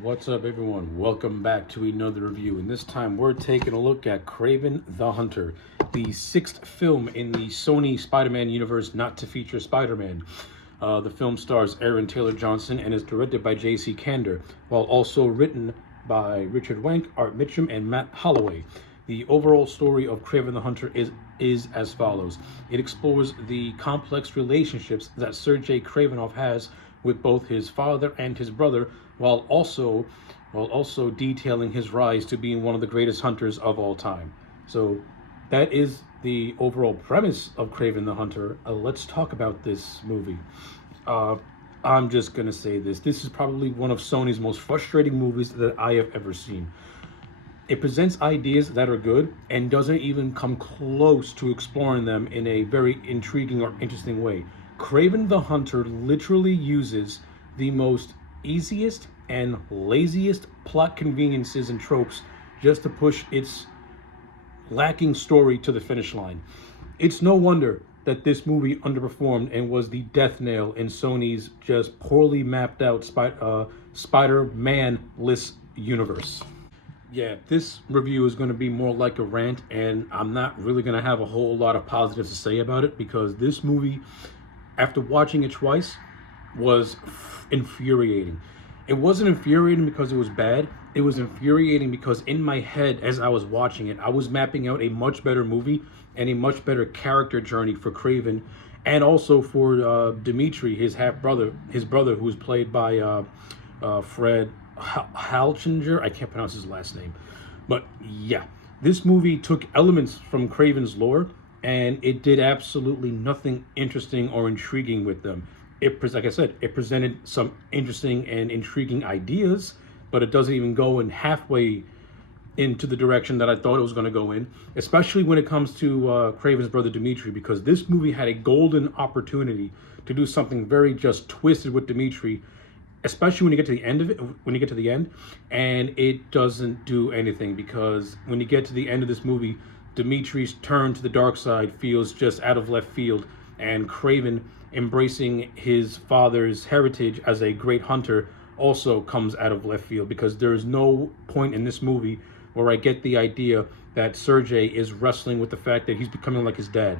What's up, everyone? Welcome back to another review, and this time we're taking a look at Kraven the Hunter, the sixth film in the Sony Spider-Man universe not to feature Spider-Man. The film stars Aaron Taylor Johnson and is directed by J.C. Kander, while also written by Richard Wenk, Art Mitchum, and Matt Holloway. The overall story of Kraven the Hunter is as follows. It explores the complex relationships that Sergei Kravinoff has with both his father and his brother, while also detailing his rise to being one of the greatest hunters of all time. So that is the overall premise of Kraven the Hunter. Let's talk about this movie. I'm just gonna say this. This is probably one of Sony's most frustrating movies that I have ever seen. It presents ideas that are good and doesn't even come close to exploring them in a very intriguing or interesting way. Kraven the Hunter literally uses the most easiest and laziest plot conveniences and tropes just to push its lacking story to the finish line. It's no wonder that this movie underperformed and was the death nail in Sony's just poorly mapped out Spider-Man-less universe. Yeah, this review is going to be more like a rant, and I'm not really going to have a whole lot of positives to say about it because this movie, after watching it twice, was infuriating. It wasn't infuriating because it was bad. It was infuriating because in my head, as I was watching it, I was mapping out a much better movie and a much better character journey for Kraven, and also for Dimitri, his brother, who was played by Fred Halchinger. I can't pronounce his last name, but yeah, this movie took elements from Kraven's lore and it did absolutely nothing interesting or intriguing with them. Like I said, it presented some interesting and intriguing ideas, but it doesn't even go in halfway into the direction that I thought it was going to go in, especially when it comes to Kraven's brother Dimitri, because this movie had a golden opportunity to do something very just twisted with Dimitri, especially when you get to the end of it, and it doesn't do anything, because when you get to the end of this movie, Dimitri's turn to the dark side feels just out of left field, and Kraven embracing his father's heritage as a great hunter also comes out of left field, because there is no point in this movie where I get the idea that Sergei is wrestling with the fact that he's becoming like his dad.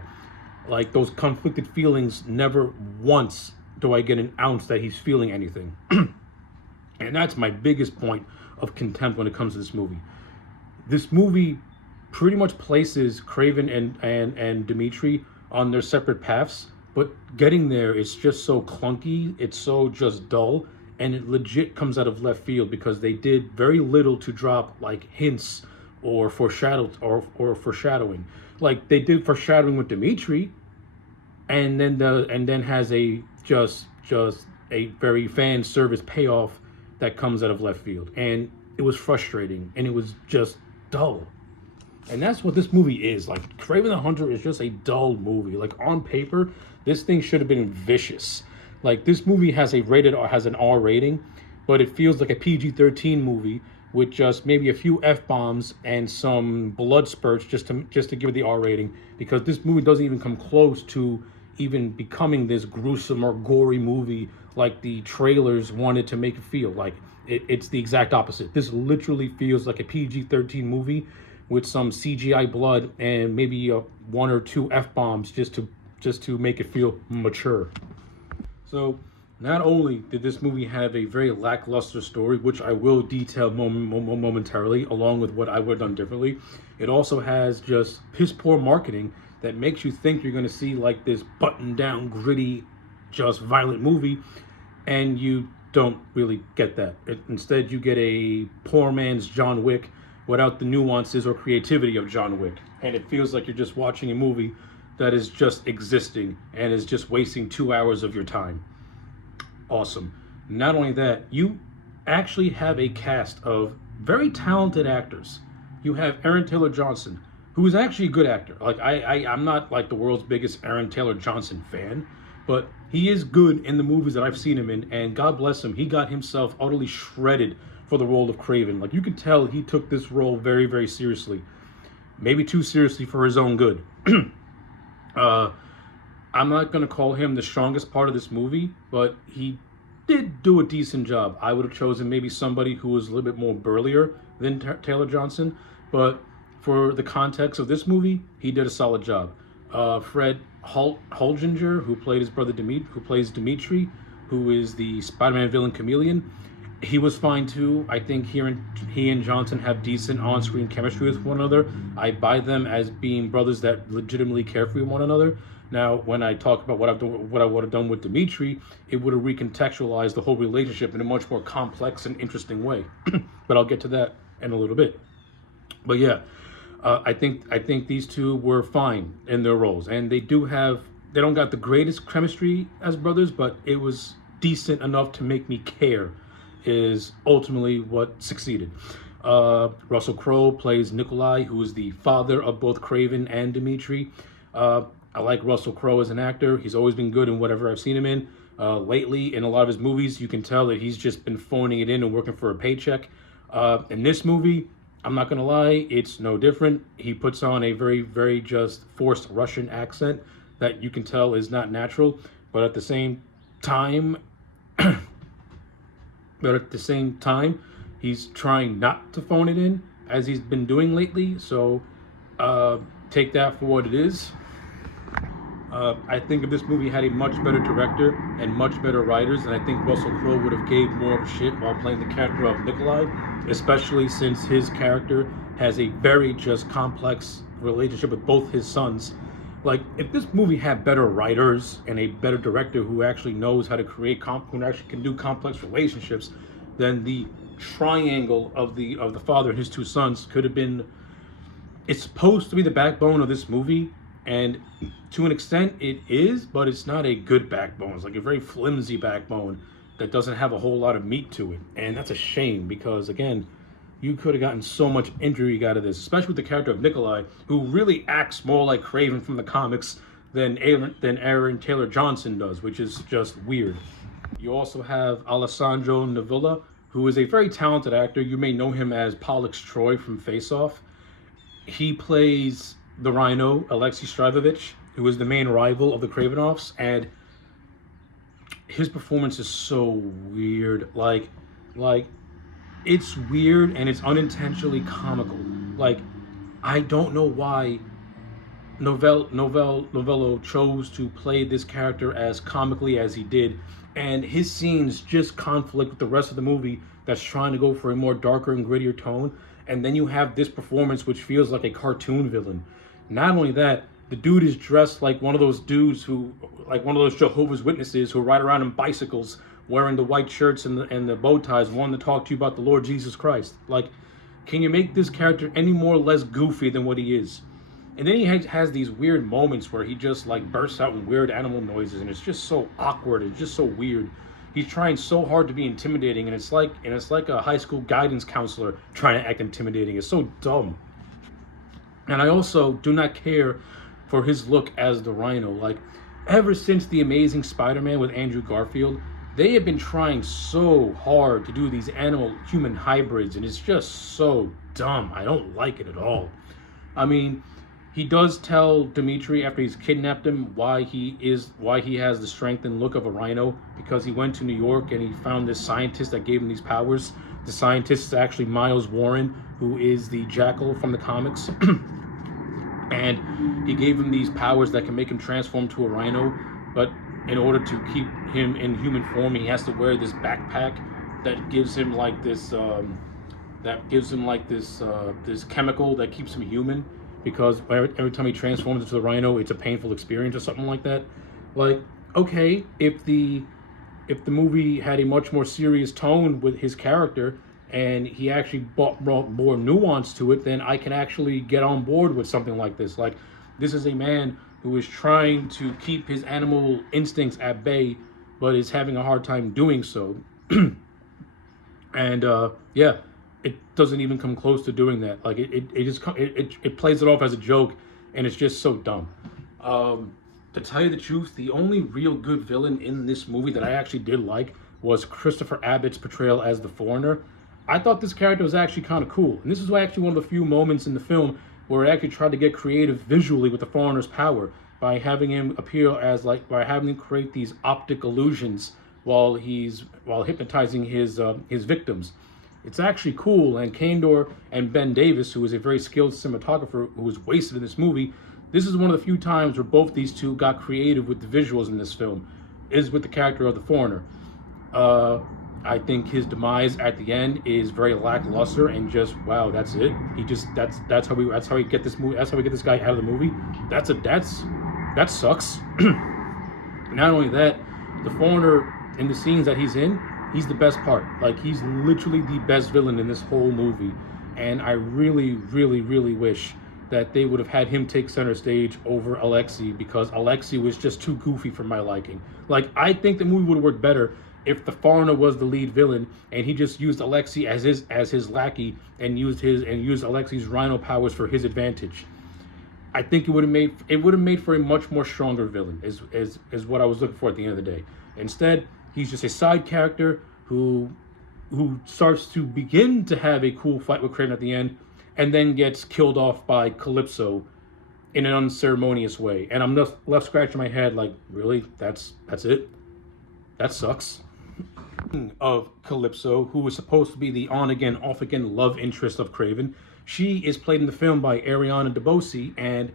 Like, those conflicted feelings, never once do I get an ounce that he's feeling anything. And that's my biggest point of contempt when it comes to this movie. This movie pretty much places Kraven and Dimitri on their separate paths, but getting there is just so clunky, it's so just dull, and it legit comes out of left field because they did very little to drop like hints or foreshadowing. Like, they did foreshadowing with Dimitri, and then has a just a very fan service payoff that comes out of left field, and it was frustrating and it was just dull. And that's what this movie is. Like, Kraven the Hunter is just a dull movie. Like, on paper, this thing should have been vicious. Like, this movie has an R rating, but it feels like a PG-13 movie with just maybe a few F-bombs and some blood spurts just to give it the R rating, because this movie doesn't even come close to even becoming this gruesome or gory movie like the trailers wanted to make it feel. Like, it's the exact opposite. This literally feels like a PG-13 movie with some CGI blood and maybe one or two F-bombs just to make it feel mature. So not only did this movie have a very lackluster story, which I will detail momentarily, along with what I would have done differently, it also has just piss poor marketing that makes you think you're going to see like this buttoned down, gritty, just violent movie, and you don't really get that. Instead, you get a poor man's John Wick without the nuances or creativity of John Wick. And it feels like you're just watching a movie that is just existing and is just wasting 2 hours of your time. Awesome. Not only that, you actually have a cast of very talented actors. You have Aaron Taylor Johnson, who is actually a good actor. Like, I'm not like the world's biggest Aaron Taylor Johnson fan, but he is good in the movies that I've seen him in, and God bless him, he got himself utterly shredded for the role of Kraven. Like, you could tell he took this role very, very seriously. Maybe too seriously for his own good. I'm not going to call him the strongest part of this movie, but he did do a decent job. I would have chosen maybe somebody who was a little bit more burlier than Taylor Johnson, but for the context of this movie, he did a solid job. Fred Holginger, who played his brother who plays Dimitri, who is the Spider-Man villain Chameleon, he was fine too. I think he and Johnson have decent on-screen chemistry with one another. I buy them as being brothers that legitimately care for one another. Now, when I talk about what I would have done with Dimitri, it would have recontextualized the whole relationship in a much more complex and interesting way. But I'll get to that in a little bit. But yeah, I think these two were fine in their roles, and they don't got the greatest chemistry as brothers, but it was decent enough to make me care. Is ultimately what succeeded. Russell Crowe plays Nikolai, who is the father of both Kraven and Dimitri. I like Russell Crowe as an actor. He's always been good in whatever I've seen him in. Lately, in a lot of his movies, you can tell that he's just been phoning it in and working for a paycheck. In this movie, I'm not going to lie, it's no different. He puts on a very, very just forced Russian accent that you can tell is not natural. But at the same time, he's trying not to phone it in, as he's been doing lately. So take that for what it is. I think if this movie had a much better director and much better writers, then I think Russell Crowe would have gave more of a shit while playing the character of Nikolai, especially since his character has a very just complex relationship with both his sons. Like, if this movie had better writers and a better director who actually knows how to create who actually can do complex relationships, then the triangle of the father and his two sons could have been. It's supposed to be the backbone of this movie, and to an extent it is, but it's not a good backbone. It's like a very flimsy backbone that doesn't have a whole lot of meat to it, and that's a shame because, again, you could have gotten so much intrigue out of this, especially with the character of Nikolai, who really acts more like Kraven from the comics than Aaron Taylor Johnson does, which is just weird. You also have Alessandro Nivola, who is a very talented actor. You may know him as Pollux Troy from Face Off. He plays the Rhino, Alexei Strivovich, who is the main rival of the Kravenoffs, and his performance is so weird. Like it's weird and it's unintentionally comical. Like, I don't know why Novello chose to play this character as comically as he did, and his scenes just conflict with the rest of the movie that's trying to go for a more darker and grittier tone, and then you have this performance which feels like a cartoon villain. Not only that, the dude is dressed like one of those dudes like one of those Jehovah's Witnesses who ride around on bicycles wearing the white shirts and the bow ties, wanting to talk to you about the Lord Jesus Christ. Like, can you make this character any more or less goofy than what he is? And then he has these weird moments where he just like bursts out in weird animal noises, and it's just so awkward. It's just so weird. He's trying so hard to be intimidating, and it's like a high school guidance counselor trying to act intimidating. It's so dumb. And I also do not care for his look as the Rhino. Like, ever since The Amazing Spider-Man with Andrew Garfield, they have been trying so hard to do these animal-human hybrids, and it's just so dumb. I don't like it at all. I mean, he does tell Dimitri after he's kidnapped him why he has the strength and look of a rhino, because he went to New York and he found this scientist that gave him these powers. The scientist is actually Miles Warren, who is the Jackal from the comics. And he gave him these powers that can make him transform to a rhino, but in order to keep him in human form, he has to wear this backpack that gives him like this this chemical that keeps him human, because every time he transforms into the rhino, it's a painful experience or something like that. Like, okay, if the movie had a much more serious tone with his character and he actually brought more nuance to it, then I can actually get on board with something like this. Like, this is a man who is trying to keep his animal instincts at bay, but is having a hard time doing so. And yeah, it doesn't even come close to doing that. Like, it plays it off as a joke, and it's just so dumb. To tell you the truth, the only real good villain in this movie that I actually did like was Christopher Abbott's portrayal as the Foreigner. I thought this character was actually kind of cool, and this is actually one of the few moments in the film where it actually tried to get creative visually with the Foreigner's power by having him appear as by having him create these optic illusions while hypnotizing his victims. It's actually cool, and Kandor and Ben Davis, who is a very skilled cinematographer who was wasted in this movie, this is one of the few times where both these two got creative with the visuals in this film, is with the character of the foreigner. I think his demise at the end is very lackluster and just wow, that's it. That's how we get this movie. That's how we get this guy out of the movie. That sucks. Not only that, the foreigner in the scenes that he's in, he's the best part. Like, he's literally the best villain in this whole movie, and I really, really, really wish that they would have had him take center stage over Alexei, because Alexei was just too goofy for my liking. Like, I think the movie would have worked better if the foreigner was the lead villain and he just used Alexei as his lackey and used Alexei's rhino powers for his advantage. I think it would have made for a much more stronger villain, is what I was looking for at the end of the day. Instead, he's just a side character who starts to begin to have a cool fight with Kraven at the end, and then gets killed off by Calypso in an unceremonious way. And I'm left scratching my head like, really? That's it? That sucks. Of Calypso, who was supposed to be the on-again, off-again love interest of Kraven. She is played in the film by Ariana DeBose, and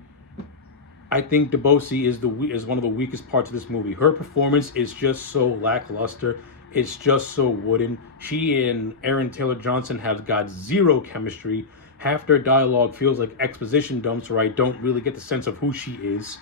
I think DeBose is one of the weakest parts of this movie. Her performance is just so lackluster. It's just so wooden. She and Aaron Taylor Johnson have got zero chemistry. Half their dialogue feels like exposition dumps where I don't really get the sense of who she is.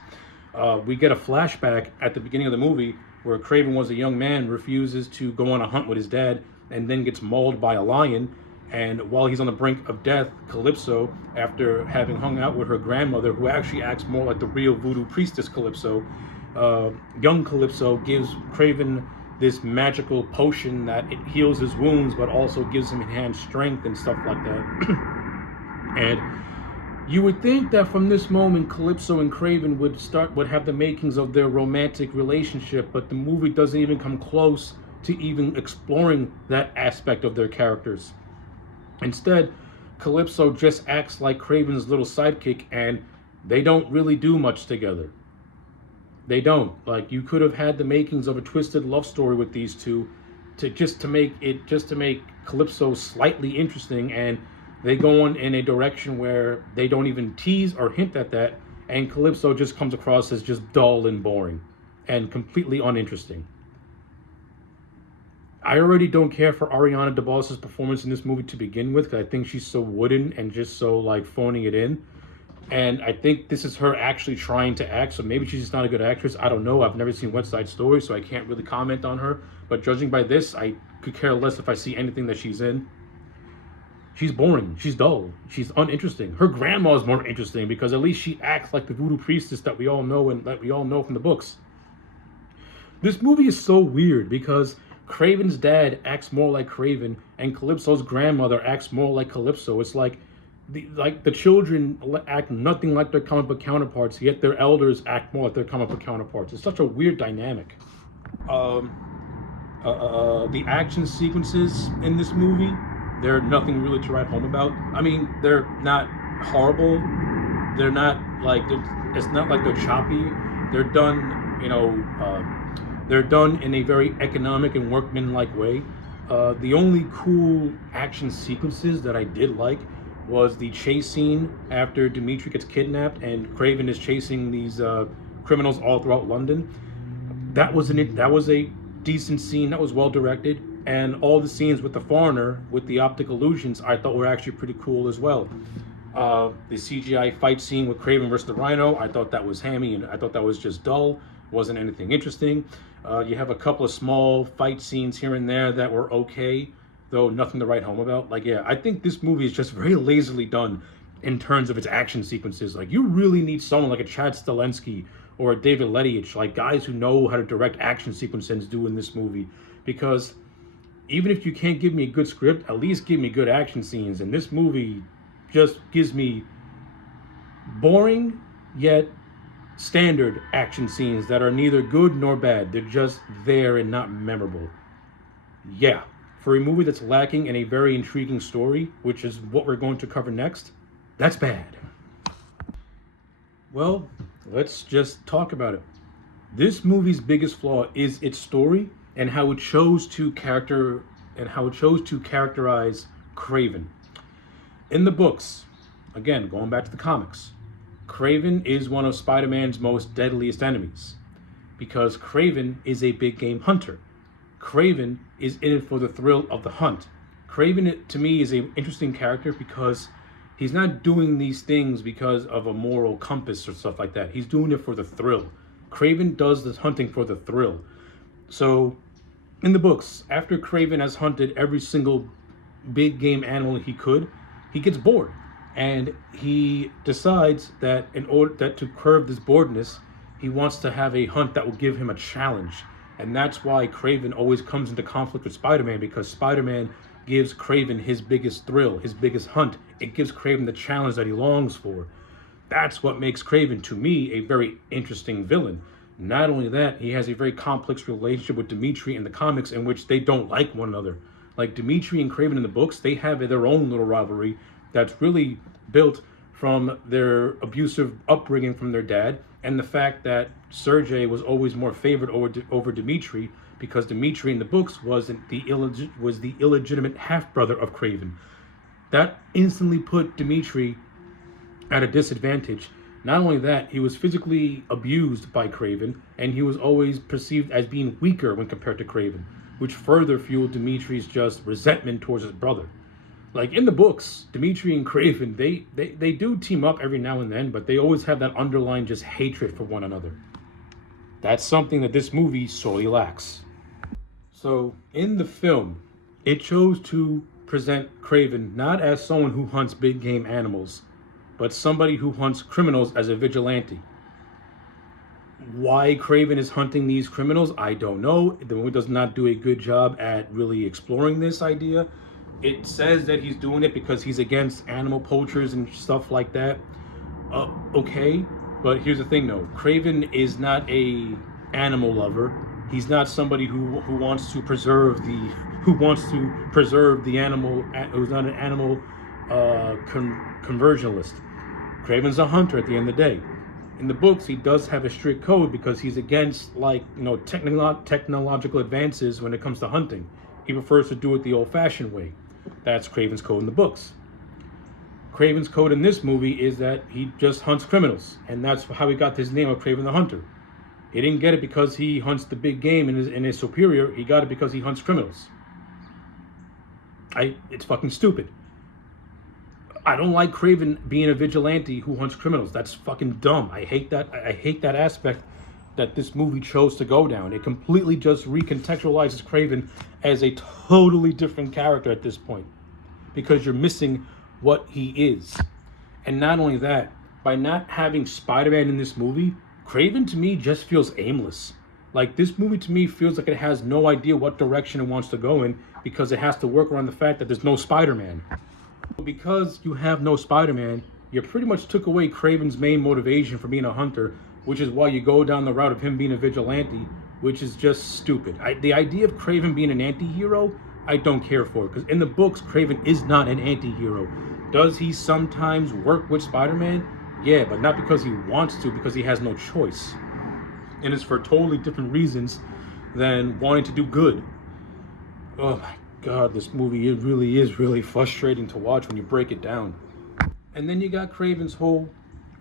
We get a flashback at the beginning of the movie where Kraven was a young man, refuses to go on a hunt with his dad, and then gets mauled by a lion. And while he's on the brink of death, Calypso, after having hung out with her grandmother, who actually acts more like the real voodoo priestess Calypso, young Calypso gives Kraven this magical potion that it heals his wounds, but also gives him enhanced strength and stuff like that. And you would think that from this moment, Calypso and Kraven would have the makings of their romantic relationship, but the movie doesn't even come close to even exploring that aspect of their characters. Instead, Calypso just acts like Kraven's little sidekick, and they don't really do much together. They don't. Like, you could have had the makings of a twisted love story with these two, to make Calypso slightly interesting, and they go in a direction where they don't even tease or hint at that, and Calypso just comes across as just dull and boring and completely uninteresting. I already don't care for Ariana DeBose's performance in this movie to begin with, because I think she's so wooden and just so, like, phoning it in. And I think this is her actually trying to act, so maybe she's just not a good actress. I don't know. I've never seen West Side Story, so I can't really comment on her. But judging by this, I could care less if I see anything that she's in. She's boring. She's dull. She's uninteresting. Her grandma is more interesting, because at least she acts like the voodoo priestess that we all know and that we all know from the books. This movie is so weird because Kraven's dad acts more like Kraven, and Calypso's grandmother acts more like Calypso. It's like the children act nothing like their comic book counterparts, yet their elders act more like their comic book counterparts. It's such a weird dynamic. The action sequences in this movie, they're nothing really to write home about. I mean, they're not horrible. They're not like it's not like they're choppy. They're done, they're done in a very economic and workmanlike way. The only cool action sequences that I did like was the chase scene after Dimitri gets kidnapped and Kraven is chasing these criminals all throughout London. That was a decent scene. That was well directed. And all the scenes with the foreigner, with the optic illusions, I thought were actually pretty cool as well. The CGI fight scene with Kraven versus the Rhino, I thought that was hammy, and I thought that was just dull. Wasn't anything interesting. You have a couple of small fight scenes here and there that were okay, though nothing to write home about. Like, yeah, I think this movie is just very lazily done in terms of its action sequences. Like, you really need someone like a Chad Stahelski or a David Lettiich, like guys who know how to direct action sequences do in this movie, because even if you can't give me a good script, at least give me good action scenes. And this movie just gives me boring yet standard action scenes that are neither good nor bad. They're just there and not memorable. Yeah, for a movie that's lacking in a very intriguing story, which is what we're going to cover next, that's bad. Well, let's just talk about it. This movie's biggest flaw is its story, and how it chose to characterize Kraven. In the books, again, going back to the comics, Kraven is one of Spider-Man's most deadliest enemies because Kraven is a big game hunter. Kraven is in it for the thrill of the hunt. Kraven, to me, is an interesting character because he's not doing these things because of a moral compass or stuff like that. He's doing it for the thrill. Kraven does this hunting for the thrill. So, in the books, after Kraven has hunted every single big game animal he could, he gets bored, and he decides that to curb this boredness, he wants to have a hunt that will give him a challenge, and that's why Kraven always comes into conflict with Spider-Man, because Spider-Man gives Kraven his biggest thrill, his biggest hunt. It gives Kraven the challenge that he longs for. That's what makes Kraven, to me, a very interesting villain. Not only that, he has a very complex relationship with Dimitri in the comics, in which they don't like one another. Like Dimitri and Kraven in the books, they have their own little rivalry that's really built from their abusive upbringing from their dad, and the fact that Sergei was always more favored over Dimitri, because Dimitri in the books was the illegitimate half-brother of Kraven. That instantly put Dimitri at a disadvantage. Not only that, he was physically abused by Kraven, and he was always perceived as being weaker when compared to Kraven, which further fueled Dimitri's just resentment towards his brother. Like in the books, Dimitri and Kraven, they do team up every now and then, but they always have that underlying just hatred for one another. That's something that this movie sorely lacks. So, in the film, it chose to present Kraven not as someone who hunts big game animals, but somebody who hunts criminals as a vigilante. Why Kraven is hunting these criminals, I don't know. The movie does not do a good job at really exploring this idea. It says that he's doing it because he's against animal poachers and stuff like that. Okay, but here's the thing though. Kraven is not a animal lover. He's not somebody who wants to preserve the animal, who's not an animal conversionalist. Kraven's a hunter at the end of the day. In the books, he does have a strict code because he's against, technological advances when it comes to hunting. He prefers to do it the old-fashioned way. That's Kraven's code in the books. Kraven's code in this movie is that he just hunts criminals, and that's how he got his name of Kraven the Hunter. He didn't get it because he hunts the big game and is superior. He got it because he hunts criminals. It's fucking stupid. I don't like Kraven being a vigilante who hunts criminals. That's fucking dumb. I hate that aspect that this movie chose to go down. It completely just recontextualizes Kraven as a totally different character at this point, because you're missing what he is. And not only that, by not having Spider-Man in this movie, Kraven to me just feels aimless. Like, this movie to me feels like it has no idea what direction it wants to go in, because it has to work around the fact that there's no Spider-Man. Because you have no Spider-Man, you pretty much took away Kraven's main motivation for being a hunter, which is why you go down the route of him being a vigilante, which is just stupid. The idea of Kraven being an anti-hero, I don't care for, because in the books, Kraven is not an anti-hero. Does he sometimes work with Spider-Man? Yeah, but not because he wants to, because he has no choice. And it's for totally different reasons than wanting to do good. Oh my God, this movie, it really is really frustrating to watch when you break it down. And then you got Kraven's whole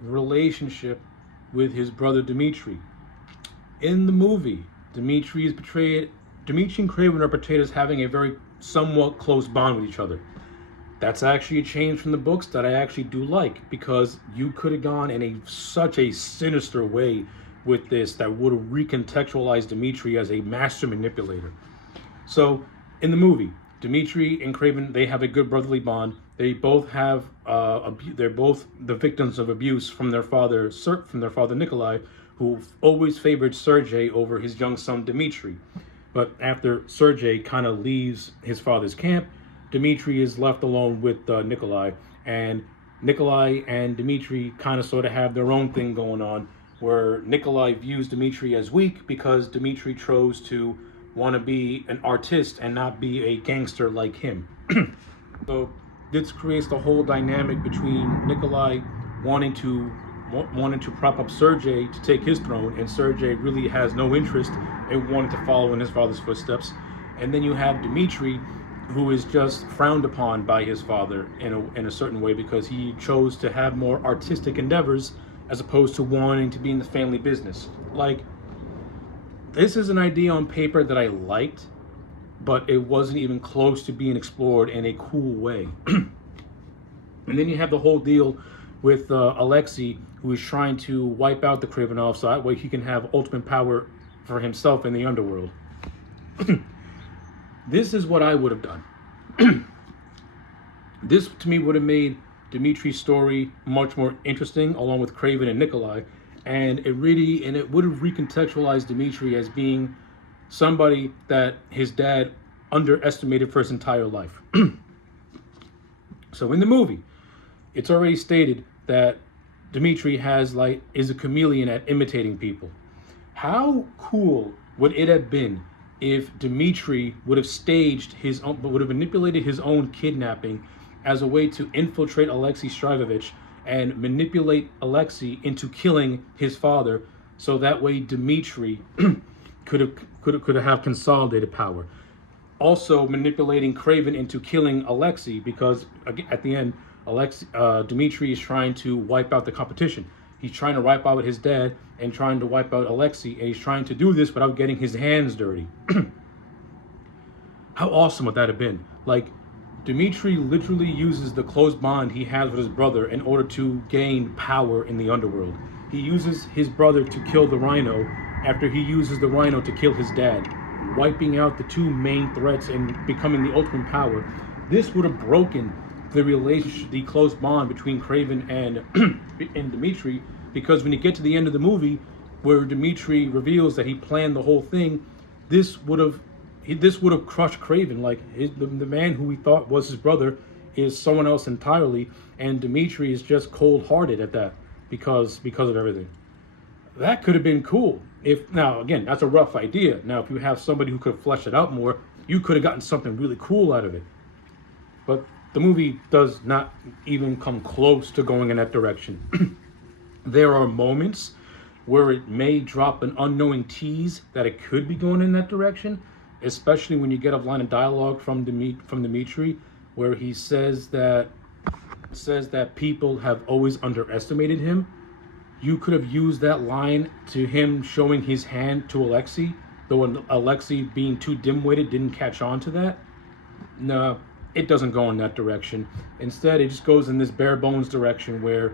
relationship with his brother Dimitri. In the movie, Dimitri and Kraven are portrayed as having a very somewhat close bond with each other. That's actually a change from the books that I actually do like, because you could have gone in such a sinister way with this that would have recontextualized Dimitri as a master manipulator. So, in the movie, Dimitri and Kraven, they have a good brotherly bond. They both have, they're both the victims of abuse from their father Nikolai, who always favored Sergei over his young son Dimitri. But after Sergei kind of leaves his father's camp, Dimitri is left alone with Nikolai, and Nikolai and Dimitri kind of sort of have their own thing going on, where Nikolai views Dimitri as weak because Dimitri chose to want to be an artist and not be a gangster like him. So this creates the whole dynamic between Nikolai wanting to wanted to prop up Sergei to take his throne, and Sergei really has no interest in wanting to follow in his father's footsteps. And then you have Dmitri, who is just frowned upon by his father in a certain way because he chose to have more artistic endeavors as opposed to wanting to be in the family business. Like, this is an idea on paper that I liked, but it wasn't even close to being explored in a cool way. And then you have the whole deal with Alexei, who is trying to wipe out the Kravenov so that way he can have ultimate power for himself in the underworld. This is what I would have done. This, to me, would have made Dimitri's story much more interesting, along with Kraven and Nikolai, and it would have recontextualized Dmitri as being somebody that his dad underestimated for his entire life. So in the movie, it's already stated that Dmitri is a chameleon at imitating people. How cool would it have been if Dmitri would have manipulated his own kidnapping as a way to infiltrate Alexei Strivovich and manipulate Alexei into killing his father, so that way Dmitri could have consolidated power. Also manipulating Kraven into killing Alexei, because at the end, Dmitri is trying to wipe out the competition. He's trying to wipe out his dad and trying to wipe out Alexei, and he's trying to do this without getting his hands dirty. How awesome would that have been? Like, Dmitri literally uses the close bond he has with his brother in order to gain power in the underworld. He uses his brother to kill the Rhino after he uses the Rhino to kill his dad, wiping out the two main threats and becoming the ultimate power. This would have broken the relationship, the close bond between Kraven and Dmitri, because when you get to the end of the movie, where Dmitri reveals that he planned the whole thing, this would have crushed Kraven. Like, the man who we thought was his brother is someone else entirely, and Dmitri is just cold-hearted at that because of everything. That could have been cool. Now, again, that's a rough idea. Now, if you have somebody who could have fleshed it out more, you could have gotten something really cool out of it. But the movie does not even come close to going in that direction. There are moments where it may drop an unknowing tease that it could be going in that direction, especially when you get a line of dialogue from Dmitri, where he says that people have always underestimated him. You could have used that line to him showing his hand to Alexei, though Alexei, being too dim-witted, didn't catch on to that. No, it doesn't go in that direction. Instead, it just goes in this bare bones direction where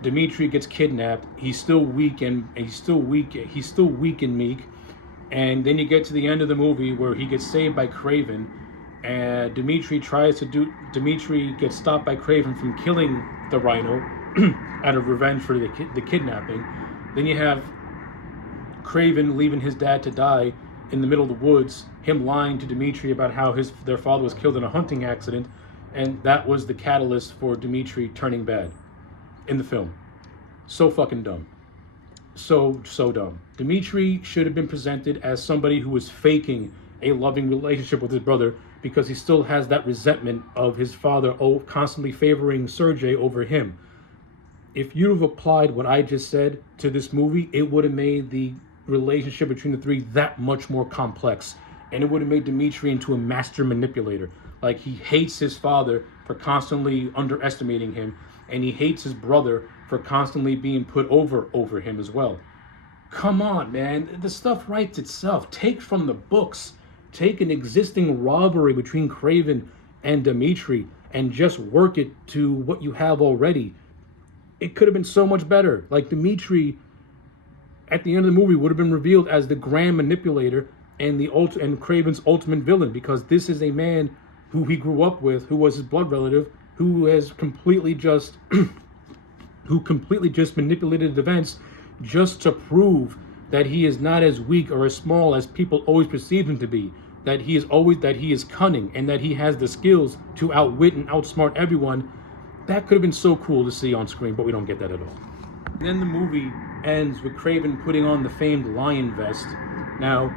Dmitri gets kidnapped. He's still weak and meek. And then you get to the end of the movie where he gets saved by Kraven, and Dmitri gets stopped by Kraven from killing the Rhino out of revenge for the kidnapping. Then you have Kraven leaving his dad to die in the middle of the woods, him lying to Dmitri about how their father was killed in a hunting accident, and that was the catalyst for Dmitri turning bad in the film. So fucking dumb. So dumb. Dmitri should have been presented as somebody who was faking a loving relationship with his brother because he still has that resentment of his father constantly favoring Sergei over him. If you'd have applied what I just said to this movie, it would have made the relationship between the three that much more complex, and it would have made Dmitri into a master manipulator. Like, he hates his father for constantly underestimating him, and he hates his brother for constantly being put over him as well. Come on, man. The stuff writes itself. Take from the books. Take an existing rivalry between Kraven and Dmitri and just work it to what you have already. It could have been so much better. Like, Dmitri, at the end of the movie, would have been revealed as the grand manipulator and Kraven's ultimate villain, because this is a man who he grew up with, who was his blood relative, who has completely just manipulated events just to prove that he is not as weak or as small as people always perceive him to be, that he is cunning, and that he has the skills to outwit and outsmart everyone. That could have been so cool to see on screen, but we don't get that at all. And then the movie ends with Kraven putting on the famed lion vest. Now,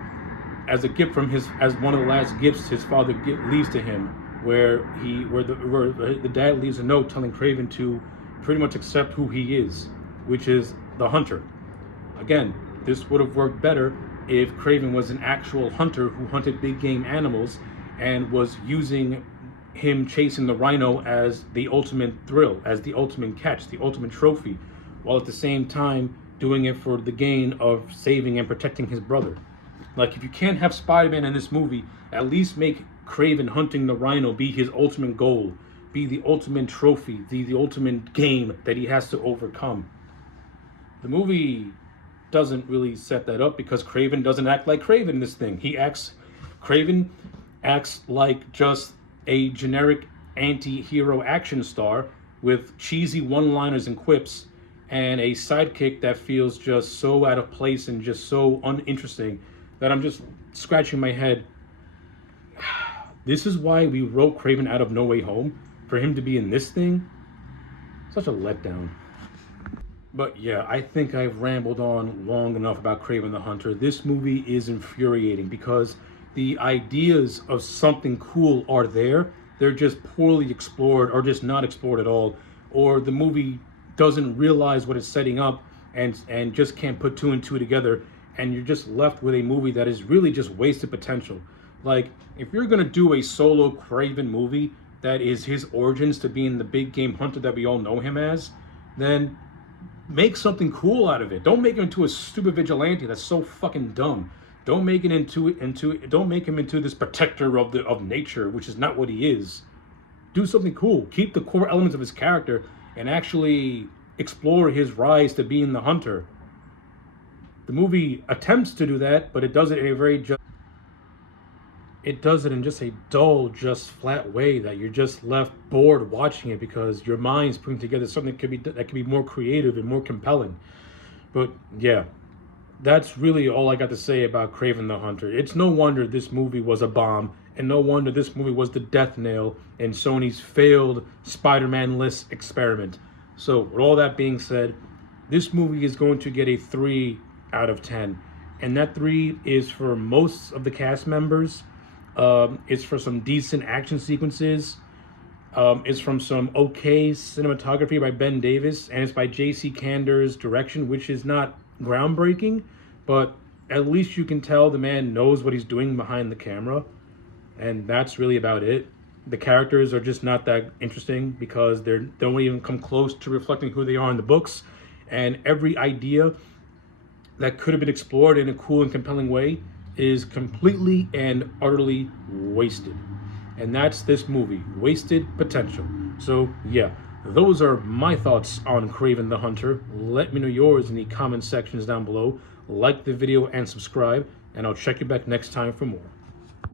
as a gift as one of the last gifts his father leaves to him, where the dad leaves a note telling Kraven to pretty much accept who he is. which is the hunter. Again, this would have worked better if Kraven was an actual hunter who hunted big game animals and was using him chasing the rhino as the ultimate thrill, as the ultimate catch, the ultimate trophy, while at the same time doing it for the gain of saving and protecting his brother. Like, if you can't have Spider-Man in this movie, at least make Kraven hunting the rhino be his ultimate goal, be the ultimate trophy, the ultimate game that he has to overcome. The movie doesn't really set that up because Kraven doesn't act like Kraven in this thing. Kraven acts like just a generic anti-hero action star with cheesy one-liners and quips and a sidekick that feels just so out of place and just so uninteresting that I'm just scratching my head. This is why we wrote Kraven out of No Way Home, for him to be in this thing. Such a letdown. But yeah, I think I've rambled on long enough about Kraven the Hunter. This movie is infuriating because the ideas of something cool are there. They're just poorly explored or just not explored at all. Or the movie doesn't realize what it's setting up and just can't put two and two together. And you're just left with a movie that is really just wasted potential. Like, if you're going to do a solo Kraven movie that is his origins to being the big game hunter that we all know him as, then make something cool out of it. Don't make him into a stupid vigilante that's so fucking dumb. Don't make him into this protector of nature, which is not what he is. Do something cool. Keep the core elements of his character and actually explore his rise to being the hunter. The movie attempts to do that, but it does it in a very it does it in just a dull, just flat way that you're just left bored watching it because your mind's putting together something that could be more creative and more compelling. But yeah, that's really all I got to say about Kraven the Hunter. It's no wonder this movie was a bomb, and no wonder this movie was the death nail in Sony's failed Spider-Man-less experiment. So with all that being said, this movie is going to get a 3 out of 10. And that 3 is for most of the cast members. It's for some decent action sequences. It's from some okay cinematography by Ben Davis, and it's by J.C. Kander's direction, which is not groundbreaking, but at least you can tell the man knows what he's doing behind the camera, and that's really about it. The characters are just not that interesting because they don't even come close to reflecting who they are in the books, and every idea that could have been explored in a cool and compelling way is completely and utterly wasted. And that's this movie, wasted potential. So yeah, those are my thoughts on Kraven the Hunter. Let me know yours in the comment sections down below. Like the video and subscribe, and I'll check you back next time for more.